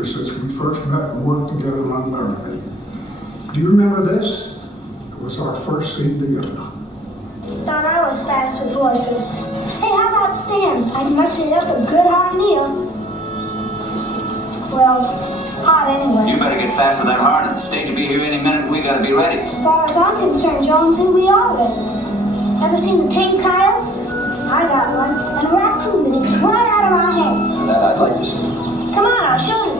years since we first met and worked together on Laramie. Do you remember this? It was our first scene together. Thought I was fast with horses. Hey, how about Stan? I can muster up a good hot meal. Well, hot anyway. You better get fast with that harness. Stage will be here any minute. We gotta be ready. As far as I'm concerned, Jonesy, we are ready. Ever seen the pink coyote? I got one, and a raccoon that eats right out of my head. That I'd like to see. Come on, I'll show you.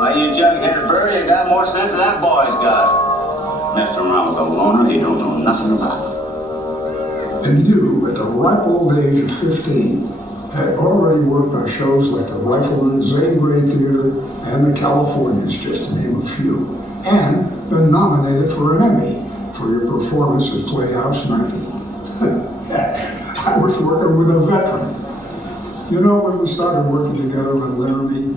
Well, you jug-headed bird, you got more sense than that boy's got. Messing around with a loner he don't know nothing about. And you, at the ripe old age of 15, had already worked on shows like The Rifleman, Zane Grey Theater, and The Californians, just to name a few, and been nominated for an Emmy for your performance at Playhouse 90. I was working with a veteran. You know, when we started working together on Laramie,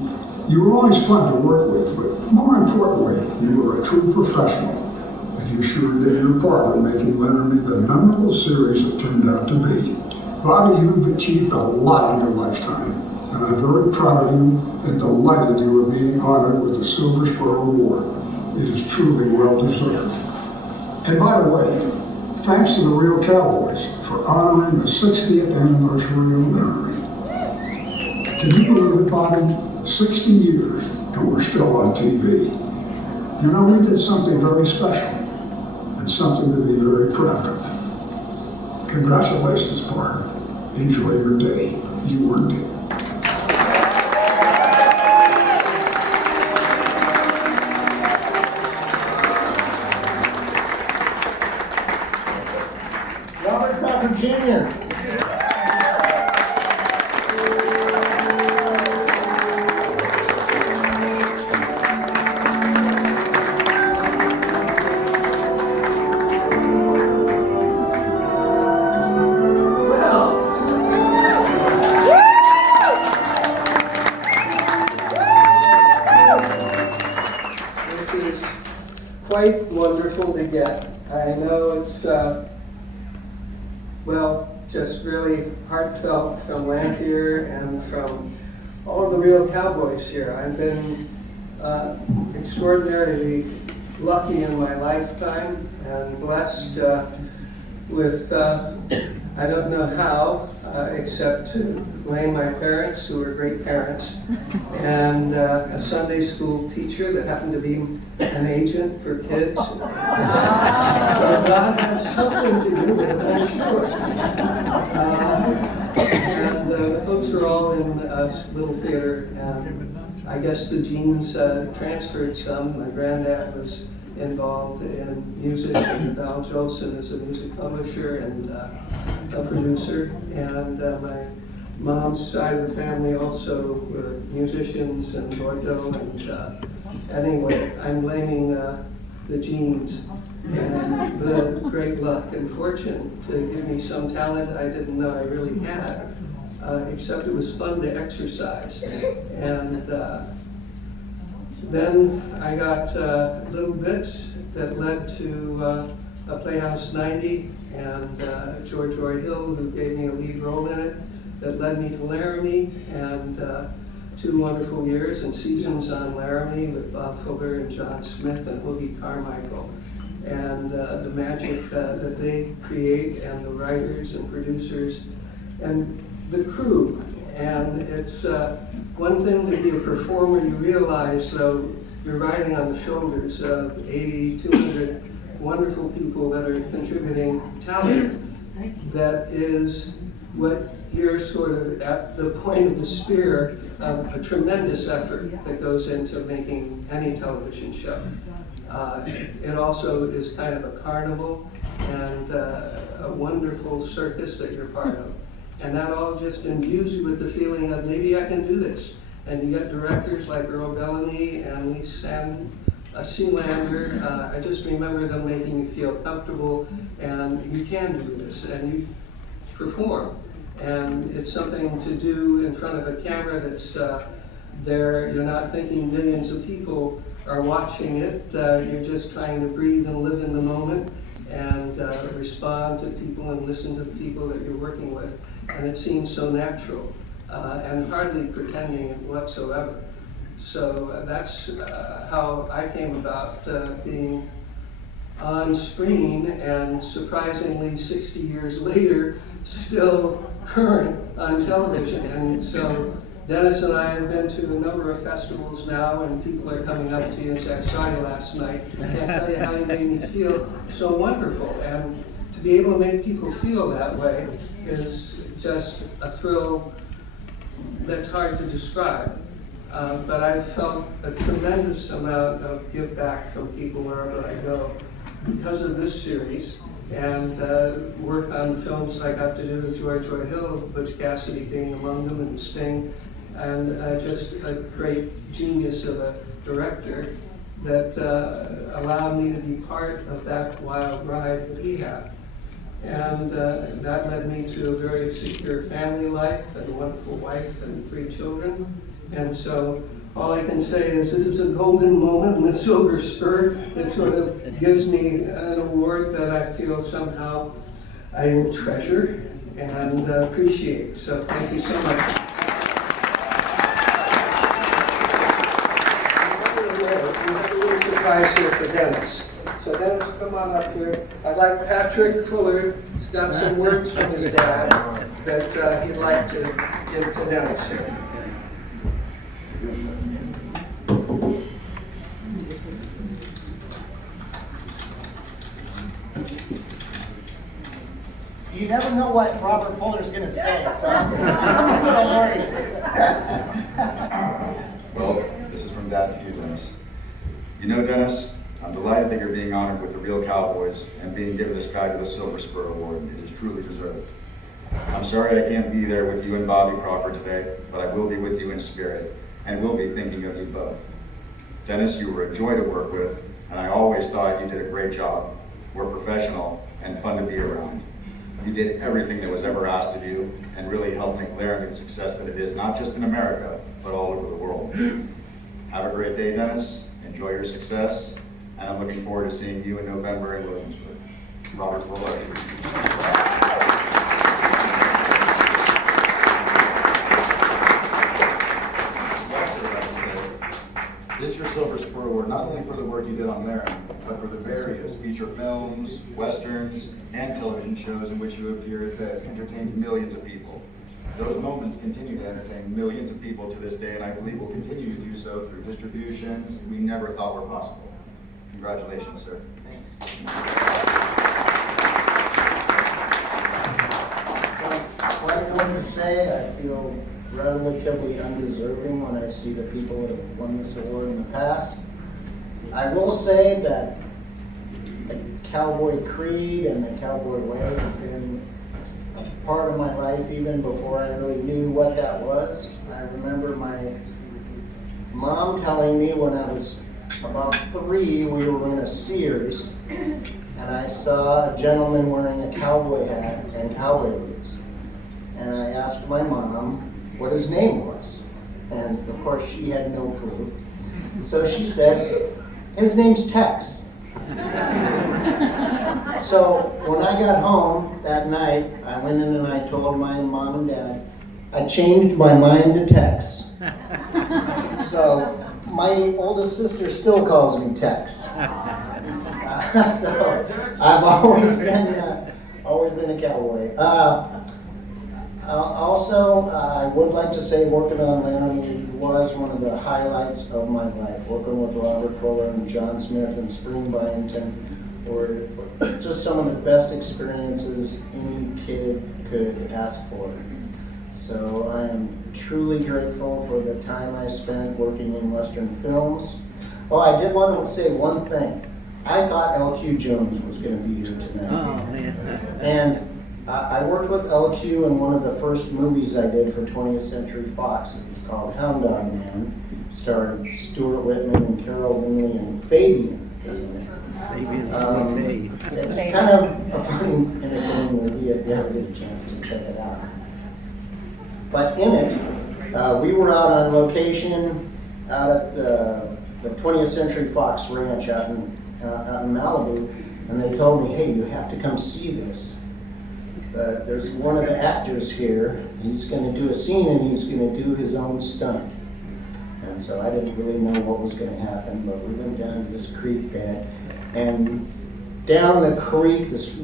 you were always fun to work with, but more importantly, you were a true professional. And you sure did your part in making Laramie the memorable series it turned out to be. Bobby, you've achieved a lot in your lifetime, and I'm very proud of you and delighted you are being honored with the Silver Spur Award. It is truly well deserved. And by the way, thanks to the Real Cowboys for honoring the 60th anniversary of Laramie. Can you believe it, Bobby? 60 years, and we're still on TV. You know, we did something very special, and something to be very proud of. Congratulations, partner. Enjoy your day. You earned it. Bobby Crawford Jr. Quite wonderful to get. I know it's, just really heartfelt from Lanphier and from all of the Real Cowboys here. I've been extraordinarily lucky in my lifetime and blessed with, I don't know how, except to blame my parents, who were great parents, and a Sunday school teacher that happened to be an agent for kids. So God had something to do with it, I'm sure. And the folks were all in little theater, and I guess the genes transferred some. My granddad was involved in music, and Val Jolson is a music publisher and a producer, and my mom's side of the family also were musicians in Bordeaux, and anyway, I'm blaming the genes and the great luck and fortune to give me some talent I didn't know I really had, except it was fun to exercise. And then I got little bits that led to a Playhouse 90 and George Roy Hill, who gave me a lead role in it, that led me to Laramie, and 2 wonderful years and seasons on Laramie with Bob Fuller and John Smith and Woogie Carmichael. And the magic that they create, and the writers and producers and the crew. And it's one thing to be a performer. You realize, though, you're riding on the shoulders of 80, 200 wonderful people that are contributing talent that is what you're sort of at the point of the spear of a tremendous effort that goes into making any television show. It also is kind of a carnival and a wonderful circus that you're part of. And that all just imbues you with the feeling of maybe I can do this. And you get directors like Earl Bellamy and Lee Sealander. I just remember them making you feel comfortable, and you can do this, and you perform. And it's something to do in front of a camera that's there. You're not thinking millions of people are watching it, you're just trying to breathe and live in the moment and respond to people and listen to the people that you're working with. And it seems so natural and hardly pretending whatsoever. So that's how I came about being on screen, and surprisingly 60 years later, still current on television. And so Dennis and I have been to a number of festivals now, and people are coming up to you and say, I saw you last night. I can't tell you how you made me feel so wonderful. And to be able to make people feel that way is just a thrill that's hard to describe. But I've felt a tremendous amount of give back from people wherever I go because of this series, and work on films that I got to do with George Roy Hill, Butch Cassidy being among them, and Sting, and just a great genius of a director that allowed me to be part of that wild ride that he had. And that led me to a very secure family life and a wonderful wife and 3 children. And so all I can say is this is a golden moment in the Silver Spur that sort of gives me an award that I feel somehow I will treasure and appreciate. So thank you so much. A little surprise here for Dennis. So Dennis, come on up here. I'd like Patrick Fuller, he's got some words from his dad that he'd like to give to Dennis here. You never know what Robert Fuller's going to say, so I'm a little worried. Well, this is from Dad to you, Dennis. You know, Dennis, I'm delighted that you're being honored with the Real Cowboys and being given this fabulous Silver Spur Award. It is truly deserved. I'm sorry I can't be there with you and Bobby Crawford today, but I will be with you in spirit and will be thinking of you both. Dennis, you were a joy to work with, and I always thought you did a great job. We're professional and fun to be around. You did everything that was ever asked of you and really helped make Laramie the success that it is, not just in America, but all over the world. Have a great day, Dennis. Enjoy your success, and I'm looking forward to seeing you in November in Williamsburg. Robert Fuller. This is your Silver Spur Award, not only for the work you did on Laramie, but for the various feature films, westerns, and television shows in which you appeared that entertained millions of people. Those moments continue to entertain millions of people to this day, and I believe will continue to do so through distributions we never thought were possible. Congratulations, sir. Thanks. What I'm going to say, I feel relatively undeserving when I see the people that have won this award in the past. I will say that the cowboy creed and the cowboy way have been a part of my life even before I really knew what that was. I remember my mom telling me when I was about 3, we were in a Sears, and I saw a gentleman wearing a cowboy hat and cowboy boots. And I asked my mom what his name was. And of course she had no clue. So she said, his name's Tex. So when I got home that night, I went in and I told my mom and dad, I changed my mind to Tex. So my oldest sister still calls me Tex. So I've always been a cowboy. Also, I would like to say working on Laramie was one of the highlights of my life. Working with Robert Fuller and John Smith and Spring Byington were just some of the best experiences any kid could ask for. So I am truly grateful for the time I spent working in Western films. Oh, I did want to say one thing. I thought L.Q. Jones was going to be here tonight. Oh, man. And I worked with LQ in one of the first movies I did for 20th Century Fox. It was called Hound Dog Man. Starred Stuart Whitman and Carol Winley and Fabian, isn't it? It's kind of a fun, entertaining movie if you ever get a chance to check it out. But in it, we were out on location out at the 20th Century Fox Ranch out in Malibu, and they told me, hey, you have to come see this. There's one of the actors here, he's going to do a scene and he's going to do his own stunt. And so I didn't really know what was going to happen, but we went down to this creek bed, and down the creek, this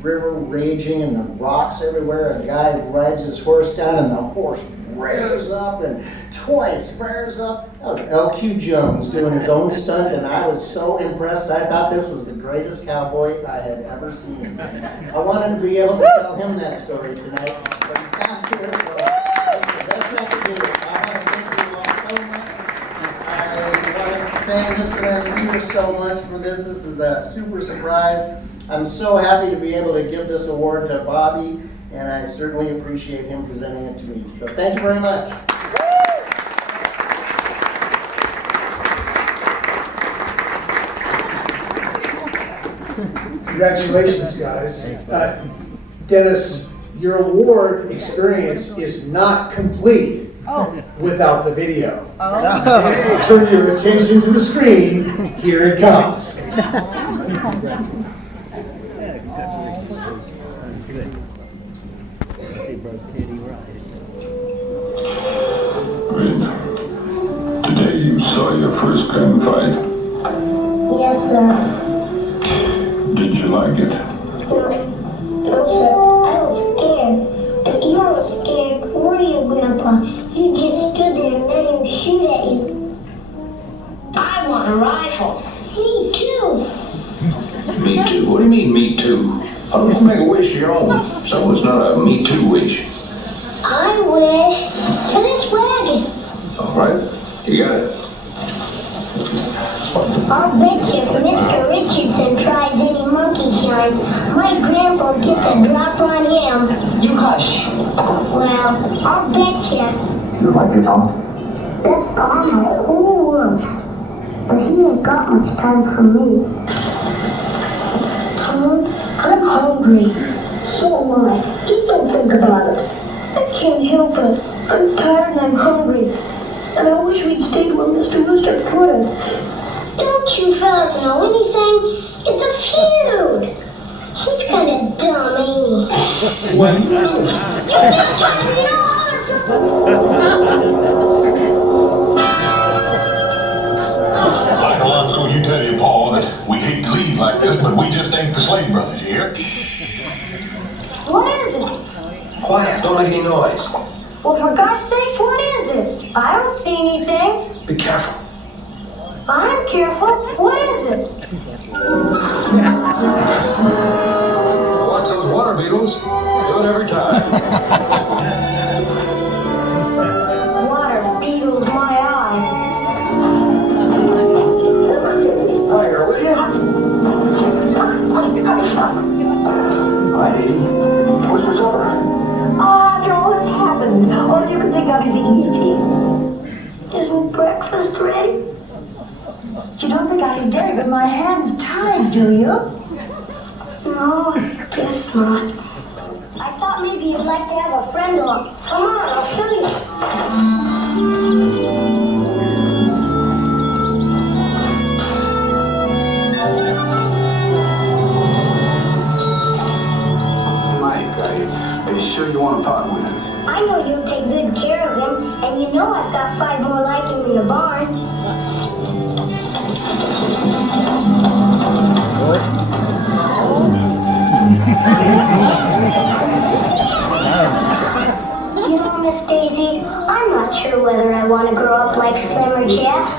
river raging and the rocks everywhere, a guy rides his horse down and the horse rears up and twice rears up. That was L.Q. Jones doing his own stunt, and I was so impressed. I thought this was the greatest cowboy I had ever seen. I wanted to be able to tell him that story tonight, but he's not here, so this is the best I could do. I want to thank you all so much. I want to thank Mr. Andrew so much for this. This is a super surprise. I'm so happy to be able to give this award to Bobby, and I certainly appreciate him presenting it to me. So thank you very much. Congratulations, guys. Dennis, your award experience is not complete without the video. Turn your attention to the screen. Here it comes. Today you saw your first gun fight. Yes, sir. Did you like it? No, sir. I was scared. But you were scared, were you, Grandpa? You just stood there and let him shoot at you. I want a rifle. Me too. Me too? What do you mean, me too? How do you make a wish of your own? So it's not a me too wish. I wish for this wagon. All right, you got it. I'll bet you if Mr. Richardson tries any monkey shines, my grandpa will get the drop on him. You hush. Well, I'll bet you. You like it, huh? That's all my whole world. But he ain't got much time for me. Tom, I'm hungry. So am I. Just don't think about it. I can't help it. I'm tired and I'm hungry. And I wish we'd stayed where Mr. Wooster put us. Don't you fellas know anything? It's a feud. He's kind of dumb, ain't he? What? You just told me all. Like Alonzo, you tell your Paul that we hate to leave like this, but we just ain't the Slade brothers here. What is it? Quiet, don't make any noise. Well, for God's sakes, what is it? I don't see anything. Be careful. I'm careful. What is it? Watch those water beetles. Do it every time. Water beetles my eye. Higher, will you? Hi, Dee. What's for supper? After all that's happened, all you can think of is eating. Isn't breakfast ready? You don't think I can get it with my hands tied, do you? No, I guess not. I thought maybe you'd like to have a friend along. Come on, I'll show you. Mike, are you sure you want to part with him? I know you'll take good care of him, and you know I've got 5 more like him in the barn. You know, Miss Daisy, I'm not sure whether I want to grow up like Slim or Jeff.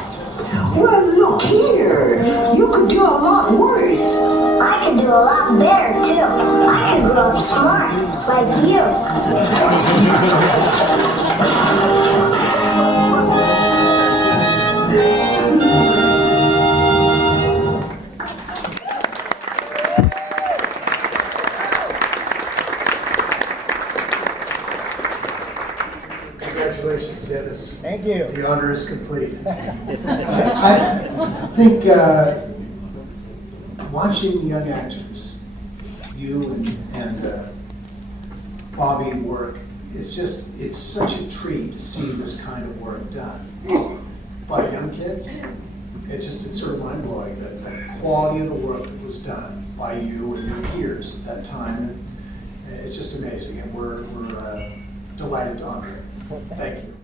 Well, look here. You could do a lot worse. I could do a lot better, too. I could grow up smart, like you. Congratulations, Dennis. Thank you. The honor is complete. I think watching young actors, you and Bobby work, it's such a treat to see this kind of work done. by young kids. It's sort of mind-blowing that the quality of the work that was done by you and your peers at that time. It's just amazing, and we're delighted to honor it. Thank you.